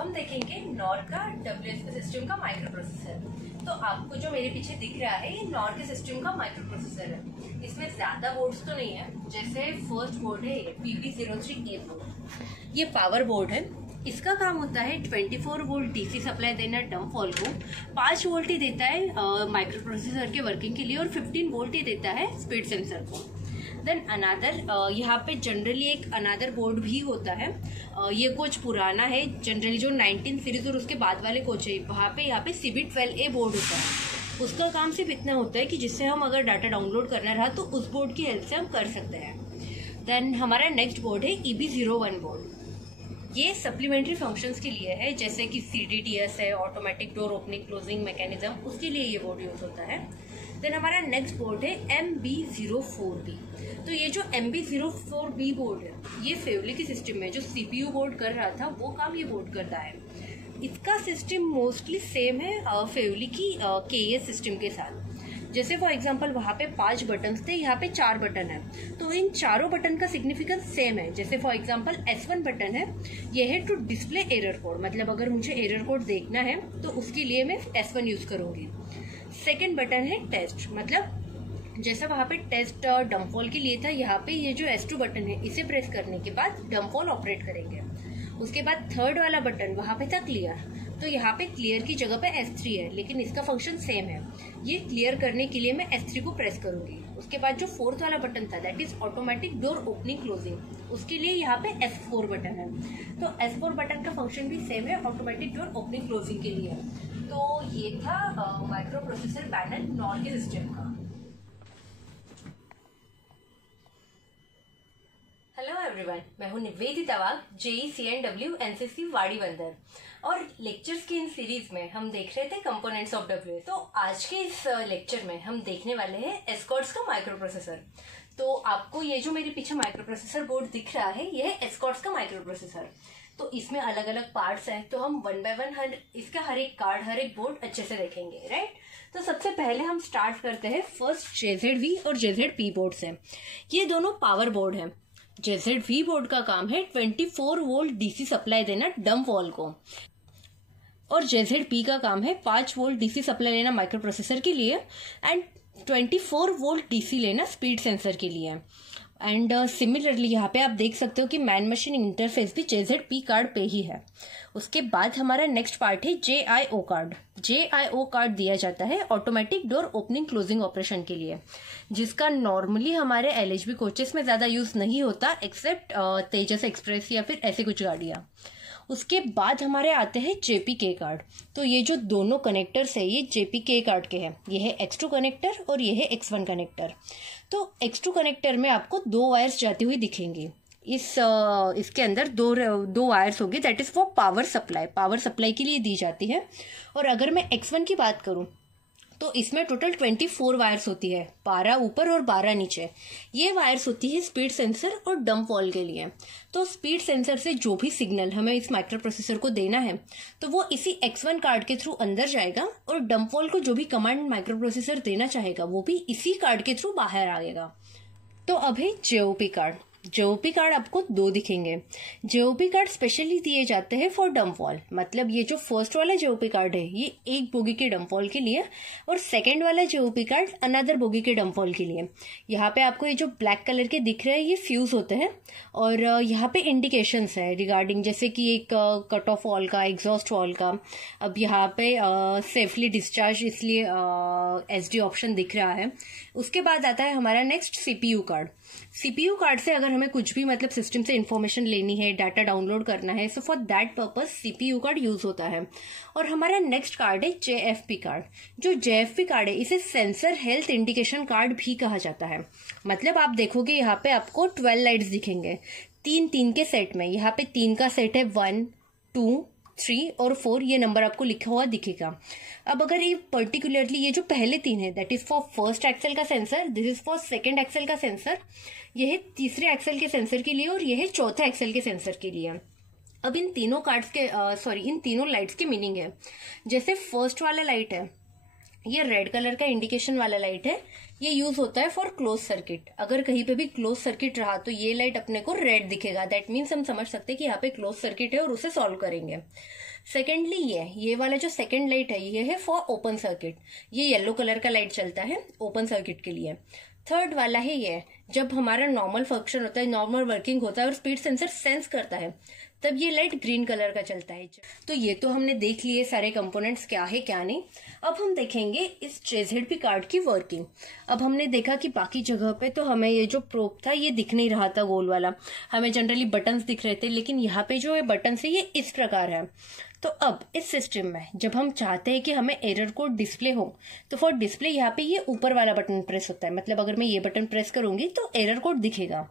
हम देखेंगे नॉर का WSP सिस्टम का माइक्रो प्रोसेसर। तो आपको जो मेरे पीछे दिख रहा है ये नॉर के सिस्टम का माइक्रो प्रोसेसर है। इसमें ज्यादा बोर्ड्स तो नहीं है। जैसे फर्स्ट बोर्ड है PB03A बोर्ड, ये पावर बोर्ड है। इसका काम होता है 24 वोल्ट डीसी सप्लाई देना डंप वॉल को, 5 वोल्ट ही देता है माइक्रो प्रोसेसर के वर्किंग के लिए और 15 वोल्ट ही देता है स्पीड सेंसर को। देन अनादर यहाँ पे जनरली एक अनादर बोर्ड भी होता है। ये कोच पुराना है, जनरली जो 19 सीरीज और उसके बाद वाले कोच है वहाँ पे यहाँ पे CB12A बोर्ड होता है। उसका काम सिर्फ इतना होता है कि जिससे हम अगर डाटा डाउनलोड करना रहा तो उस बोर्ड की हेल्प से हम कर सकते हैं। देन हमारा नेक्स्ट बोर्ड है EB01 बोर्ड। ये सप्लीमेंट्री फंक्शंस के लिए है, जैसे कि CDTS है, automatic door opening closing mechanism, उसके लिए ये बोर्ड यूज होता है। देन हमारा नेक्स्ट बोर्ड है MB04B। तो ये जो MB04B बोर्ड है ये फेवली की सिस्टम में जो CPU बोर्ड कर रहा था वो काम ये बोर्ड करता है। इसका सिस्टम मोस्टली सेम है फेवली की KS सिस्टम के साथ। जैसे फॉर एग्जांपल वहाँ पे 5 बटन थे, यहाँ पे 4 बटन है, तो इन चारों बटन का सिग्निफिकेंस सेम है। जैसे फॉर एग्जांपल S1 बटन है, ये है टू डिस्प्ले एरर कोड, मतलब अगर मुझे एरर कोड देखना है तो उसके लिए मैं S1 यूज करूंगी। सेकेंड बटन है टेस्ट, मतलब जैसा वहाँ पे टेस्ट डंप वॉल के लिए था, यहाँ पे ये जो S2 बटन है इसे प्रेस करने के बाद डंप वॉल ऑपरेट करेंगे। उसके बाद थर्ड वाला बटन वहाँ पे था क्लियर, तो यहाँ पे क्लियर की जगह पे S3 है, लेकिन इसका फंक्शन सेम है। ये क्लियर करने के लिए मैं S3 को प्रेस करूंगी। उसके बाद जो फोर्थ वाला बटन था that is automatic door opening closing, उसके लिए यहाँ पे S4 बटन है। तो S4 बटन का फंक्शन भी सेम है, ऑटोमेटिक डोर ओपनिंग क्लोजिंग के लिए। तो ये था माइक्रो प्रोसेसर पैनल नॉर के सिस्टम का। हेलो एवरीवन, मैं हूं निवेदिता वाघ, JEE NCC वाड़ी बंदर, और लेक्चर्स की इन सीरीज में हम देख रहे थे कंपोनेंट्स ऑफ WA। तो आज के इस लेक्चर में हम देखने वाले हैं एस्कॉर्ट्स का माइक्रो प्रोसेसर। तो आपको ये जो मेरे पीछे माइक्रो प्रोसेसर बोर्ड दिख रहा है ये है एस्कॉर्ट्स का माइक्रो प्रोसेसर। तो इसमें अलग अलग पार्ट्स हैं, तो हम वन बाय वन इसका हर एक कार्ड हर एक बोर्ड अच्छे से देखेंगे, राइट। तो सबसे पहले हम स्टार्ट करते हैं फर्स्ट JZV और JZP बोर्ड से। ये दोनों पावर बोर्ड है। JZV बोर्ड का काम है 24 वोल्ट डीसी सप्लाई देना डंप वॉल को, और JZP का काम है 5 वोल्ट डीसी सप्लाई लेना माइक्रो प्रोसेसर के लिए एंड 24 वोल्ट डीसी लेना स्पीड सेंसर के लिए। एंड सिमिलरली यहाँ पे आप देख सकते हो कि मैन मशीन इंटरफेस भी JZP कार्ड पे ही है। उसके बाद हमारा नेक्स्ट पार्ट है JIO कार्ड। JIO कार्ड दिया जाता है automatic door opening closing operation के लिए, जिसका नॉर्मली हमारे LHB कोचेस में ज्यादा यूज नहीं होता एक्सेप्ट तेजस एक्सप्रेस या फिर ऐसी कुछ गाड़ियां। उसके बाद हमारे आते हैं JPK कार्ड। तो ये जो दोनों कनेक्टर्स है ये JPK कार्ड के हैं। ये है X2 कनेक्टर और ये है X1 कनेक्टर। तो X2 कनेक्टर में आपको 2 वायर्स जाती हुई दिखेंगी। इसके अंदर दो वायर्स होगी, that is for power supply के लिए दी जाती है। और अगर मैं X1 की बात करूं तो इसमें टोटल 24 वायर्स होती है, 12 ऊपर और 12 नीचे। ये वायर्स होती है स्पीड सेंसर और डंप वॉल के लिए। तो स्पीड सेंसर से जो भी सिग्नल हमें इस माइक्रो प्रोसेसर को देना है तो वो इसी X1 कार्ड के थ्रू अंदर जाएगा, और डंप वॉल को जो भी कमांड माइक्रो प्रोसेसर देना चाहेगा वो भी इसी कार्ड के थ्रू बाहर आएगा। तो अब है JOP कार्ड। JOP कार्ड आपको 2 दिखेंगे। JOP कार्ड स्पेशली दिए जाते हैं फॉर डंप वॉल, मतलब ये जो फर्स्ट वाला JOP कार्ड है ये एक बोगी के डंप वॉल के लिए, और सेकंड वाला JOP कार्ड अनदर बोगी के डंप वॉल के लिए। यहाँ पे आपको ये जो ब्लैक कलर के दिख रहे हैं ये फ्यूज होते हैं, और यहाँ पे इंडिकेशंस है रिगार्डिंग, जैसे कि एक कट ऑफ वॉल का, एग्जॉस्ट वॉल का। अब यहाँ पे सेफली डिस्चार्ज इसलिए SD ऑप्शन दिख रहा है। उसके बाद आता है हमारा next CPU card. CPU card से अगर हमें कुछ भी मतलब सिस्टम से इंफॉर्मेशन लेनी है, डाटा डाउनलोड करना है, so for that purpose CPU card use होता है। और हमारा नेक्स्ट कार्ड है JFP कार्ड। जो JFP कार्ड है इसे सेंसर हेल्थ इंडिकेशन कार्ड भी कहा जाता है। मतलब आप देखोगे यहाँ पे आपको 12 लाइट्स दिखेंगे 3 के सेट में। यहाँ पे 3 का सेट है 1, 2, 3 और 4, ये नंबर आपको लिखा हुआ दिखेगा। अब अगर ये पर्टिकुलरली ये जो पहले 3 है that is for first axle का sensor, this is for second axle का सेंसर, ये है तीसरे एक्सेल के सेंसर के लिए, और ये है चौथा एक्सेल के सेंसर के लिए। अब इन तीनों कार्ड्स के इन तीनों लाइट्स के मीनिंग है। जैसे फर्स्ट वाला लाइट है ये रेड कलर का इंडिकेशन वाला लाइट है, ये यूज होता है फॉर क्लोज सर्किट। अगर कहीं पे भी क्लोज सर्किट रहा तो ये लाइट अपने को रेड दिखेगा, दैट मीन्स हम समझ सकते हैं कि यहाँ पे क्लोज सर्किट है और उसे सॉल्व करेंगे। सेकेंडली ये वाला जो सेकेंड लाइट है ये है फॉर ओपन सर्किट, ये येलो कलर का लाइट चलता है ओपन सर्किट के लिए। थर्ड वाला है ये जब हमारा नॉर्मल फंक्शन होता है, नॉर्मल वर्किंग होता है और स्पीड सेंसर सेंस करता है, तब ये लाइट ग्रीन कलर का चलता है। तो ये तो हमने देख लिए सारे कंपोनेंट्स क्या है क्या नहीं। अब हम देखेंगे इस JZP कार्ड की वर्किंग। अब हमने देखा कि बाकी जगह पे तो हमें ये जो प्रोब था ये दिख नहीं रहा था गोल वाला, हमें जनरली बटन्स दिख रहे थे, लेकिन यहाँ पे जो बटन है ये इस प्रकार है। तो अब इस सिस्टम में जब हम चाहते हैं कि हमें एरर कोड डिस्प्ले हो, तो फॉर डिस्प्ले यहाँ पे ये ऊपर वाला बटन प्रेस होता है, मतलब अगर मैं ये बटन प्रेस करूंगी तो एरर कोड दिखेगा।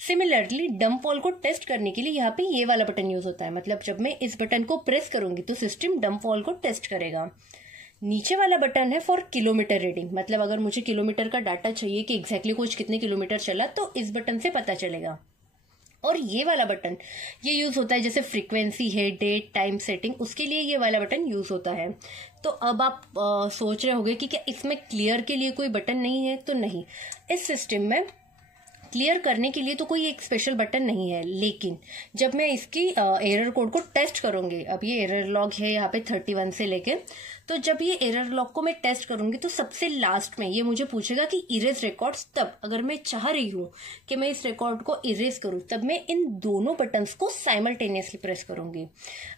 सिमिलरली डंप वॉल को टेस्ट करने के लिए यहाँ पे ये वाला बटन यूज होता है, मतलब जब मैं इस बटन को प्रेस करूंगी तो सिस्टम डंप वॉल को टेस्ट करेगा। नीचे वाला बटन है फॉर किलोमीटर रीडिंग, मतलब अगर मुझे किलोमीटर का डाटा चाहिए कि एग्जैक्टली कुछ कितने किलोमीटर चला तो इस बटन से पता चलेगा। और ये वाला बटन ये यूज होता है जैसे फ्रीक्वेंसी है, डेट, टाइम सेटिंग, उसके लिए ये वाला बटन यूज होता है। तो अब आप सोच रहे होंगे कि क्या इसमें क्लियर के लिए कोई बटन नहीं है? तो नहीं, इस सिस्टम में क्लियर करने के लिए तो कोई एक स्पेशल बटन नहीं है, लेकिन जब मैं इसकी एरर कोड को टेस्ट करूंगी, अब ये एरर लॉग है यहाँ पे 31 से लेके, तो जब ये एरर लॉग को मैं टेस्ट करूंगी तो सबसे लास्ट में ये मुझे पूछेगा कि इरेज रिकॉर्ड्स। तब अगर मैं चाह रही हूं कि मैं इस रिकॉर्ड को इरेज करूं, तब मैं इन दोनों बटन्स को साइमल्टेनियसली प्रेस करूंगी।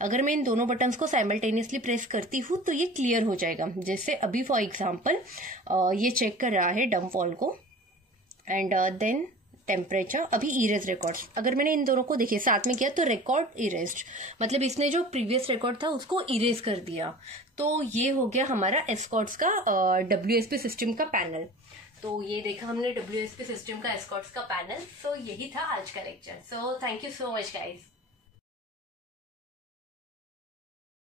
अगर मैं इन दोनों बटन्स को साइमल्टेनियसली प्रेस करती हूं तो ये क्लियर हो जाएगा। जैसे अभी फॉर एग्जाम्पल ये चेक कर रहा है डंप वॉल को एंड देन टेम्परेचर, अभी इरेज रिकॉर्ड्स। अगर मैंने इन दोनों को देखिए साथ में किया तो रिकॉर्ड इरेज्ड, मतलब इसने जो प्रीवियस रिकॉर्ड था उसको इरेज कर दिया। तो ये हो गया हमारा एस्कॉर्ट्स का WSP सिस्टम का पैनल। तो ये देखा हमने WSP सिस्टम का एस्कॉर्ट्स का पैनल। सो यही था आज का lecture. So thank you so much guys.